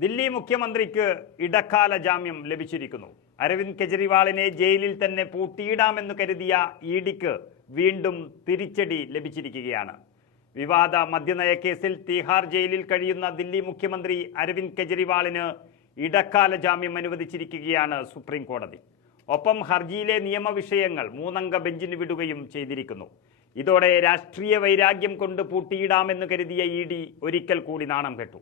ദില്ലി മുഖ്യമന്ത്രിക്ക് ഇടക്കാല ജാമ്യം ലഭിച്ചിരിക്കുന്നു. അരവിന്ദ് കെജ്രിവാളിനെ ജയിലിൽ തന്നെ പൂട്ടിയിടാമെന്ന് കരുതിയ ഇഡിക്ക് വീണ്ടും തിരിച്ചടി ലഭിച്ചിരിക്കുകയാണ്. വിവാദ മദ്യനയ കേസിൽ തിഹാർ ജയിലിൽ കഴിയുന്ന ദില്ലി മുഖ്യമന്ത്രി അരവിന്ദ് കെജ്രിവാളിന് ഇടക്കാല ജാമ്യം അനുവദിച്ചിരിക്കുകയാണ് സുപ്രീം കോടതി. ഒപ്പം ഹർജിയിലെ നിയമവിഷയങ്ങൾ 3-അംഗ ബെഞ്ചിന് വിടുകയും ചെയ്തിരിക്കുന്നു. ഇതോടെ രാഷ്ട്രീയ വൈരാഗ്യം കൊണ്ട് പൂട്ടിയിടാമെന്ന് കരുതിയ ഇഡി ഒരിക്കൽ കൂടി നാണം കെട്ടു.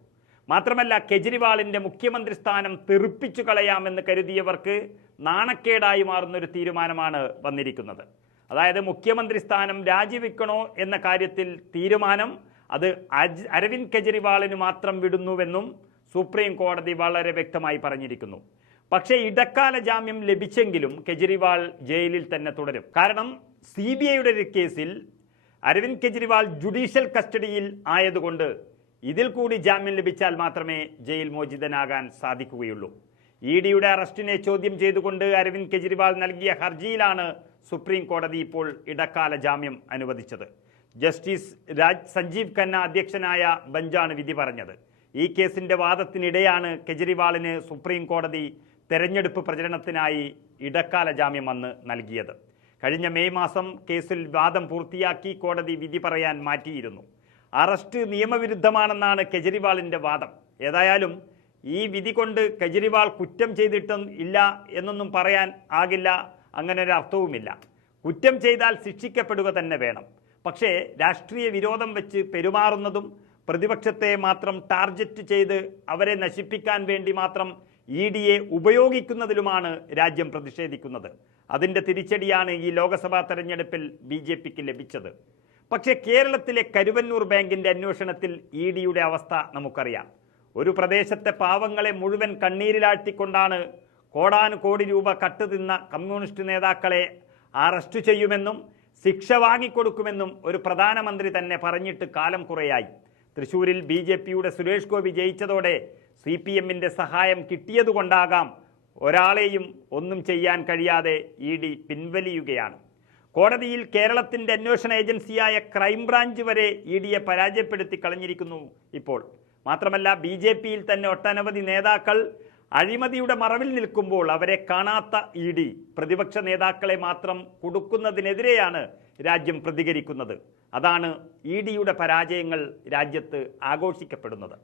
മാത്രമല്ല, കെജ്രിവാളിന്റെ മുഖ്യമന്ത്രി സ്ഥാനം തെറിപ്പിച്ചു കളയാമെന്ന് കരുതിയവർക്ക് നാണക്കേടായി മാറുന്നൊരു തീരുമാനമാണ് വന്നിരിക്കുന്നത്. അതായത് മുഖ്യമന്ത്രി സ്ഥാനം രാജിവെക്കണോ എന്ന കാര്യത്തിൽ തീരുമാനം അത് അരവിന്ദ് കെജ്രിവാളിന് മാത്രം വിടുന്നുവെന്നും സുപ്രീം കോടതി വളരെ വ്യക്തമായി പറഞ്ഞിരിക്കുന്നു. പക്ഷേ ഇടക്കാല ജാമ്യം ലഭിച്ചെങ്കിലും കെജ്രിവാൾ ജയിലിൽ തന്നെ തുടരും. കാരണം CBIയുടെ ഒരു കേസിൽ അരവിന്ദ് കെജ്രിവാൾ ജുഡീഷ്യൽ കസ്റ്റഡിയിൽ ആയതുകൊണ്ട് ഇതിൽ കൂടി ജാമ്യം ലഭിച്ചാൽ മാത്രമേ ജയിൽ മോചിതനാകാൻ സാധിക്കുകയുള്ളൂ. ഇഡിയുടെ അറസ്റ്റിനെ ചോദ്യം ചെയ്തുകൊണ്ട് അരവിന്ദ് കെജ്രിവാൾ നൽകിയ ഹർജിയിലാണ് സുപ്രീം കോടതി ഇപ്പോൾ ഇടക്കാല ജാമ്യം അനുവദിച്ചത്. ജസ്റ്റിസ് സഞ്ജീവ് ഖന്ന അധ്യക്ഷനായ ബെഞ്ചാണ് വിധി പറഞ്ഞത്. ഈ കേസിന്റെ വാദത്തിനിടെയാണ് കെജ്രിവാളിന് സുപ്രീം കോടതി തെരഞ്ഞെടുപ്പ് പ്രചരണത്തിനായി ഇടക്കാല ജാമ്യം അന്ന് നൽകിയത്. കഴിഞ്ഞ മെയ് മാസം കേസിൽ വാദം പൂർത്തിയാക്കി കോടതി വിധി പറയാൻ മാറ്റിയിരുന്നു. അറസ്റ്റ് നിയമവിരുദ്ധമാണെന്നാണ് കെജ്രിവാളിന്റെ വാദം. ഏതായാലും ഈ വിധി കൊണ്ട് കെജ്രിവാൾ കുറ്റം ചെയ്തിട്ടും ഇല്ല എന്നൊന്നും പറയാൻ ആകില്ല, അങ്ങനെ ഒരു അർത്ഥവുമില്ല. കുറ്റം ചെയ്താൽ ശിക്ഷിക്കപ്പെടുക തന്നെ വേണം. പക്ഷേ രാഷ്ട്രീയ വിരോധം വെച്ച് പെരുമാറുന്നതും പ്രതിപക്ഷത്തെ മാത്രം ടാർഗറ്റ് ചെയ്ത് അവരെ നശിപ്പിക്കാൻ വേണ്ടി മാത്രം ഇഡിയെ ഉപയോഗിക്കുന്നതിലുമാണ് രാജ്യം പ്രതിഷേധിക്കുന്നത്. അതിൻ്റെ തിരിച്ചടിയാണ് ഈ ലോക്സഭാ തെരഞ്ഞെടുപ്പിൽ BJPക്ക് ലഭിച്ചത്. പക്ഷേ കേരളത്തിലെ കരുവന്നൂർ ബാങ്കിന്റെ അന്വേഷണത്തിൽ ഇഡിയുടെ അവസ്ഥ നമുക്കറിയാം. ഒരു പ്രദേശത്തെ പാവങ്ങളെ മുഴുവൻ കണ്ണീരിലാഴ്ത്തിക്കൊണ്ടാണ് കോടാനുകോടി രൂപ കട്ടുതിന്ന കമ്മ്യൂണിസ്റ്റ് നേതാക്കളെ അറസ്റ്റ് ചെയ്യുമെന്നും ശിക്ഷ വാങ്ങിക്കൊടുക്കുമെന്നും ഒരു പ്രധാനമന്ത്രി തന്നെ പറഞ്ഞിട്ട് കാലം കുറയായി. തൃശ്ശൂരിൽ BJPയുടെ സുരേഷ് ഗോപി ജയിച്ചതോടെ CPMന്റെ സഹായം കിട്ടിയതുകൊണ്ടാകാം ഒരാളെയും ഒന്നും ചെയ്യാൻ കഴിയാതെ ഇഡി പിൻവലിയുകയാണ്. കോടതിയിൽ കേരളത്തിന്റെ അന്വേഷണ ഏജൻസിയായ ക്രൈംബ്രാഞ്ച് വരെ ഇഡിയെ പരാജയപ്പെടുത്തി കളഞ്ഞിരിക്കുന്നു ഇപ്പോൾ. മാത്രമല്ല, BJPയിൽ തന്നെ ഒട്ടനവധി നേതാക്കൾ അഴിമതിയുടെ മറവിൽ നിൽക്കുമ്പോൾ അവരെ കാണാത്ത ഇഡി പ്രതിപക്ഷ നേതാക്കളെ മാത്രം കുടുക്കുന്നതിനെതിരെയാണ് രാജ്യം പ്രതികരിക്കുന്നത്. അതാണ് ഇഡിയുടെ പരാജയങ്ങൾ രാജ്യത്ത് ആഘോഷിക്കപ്പെടുന്നത്.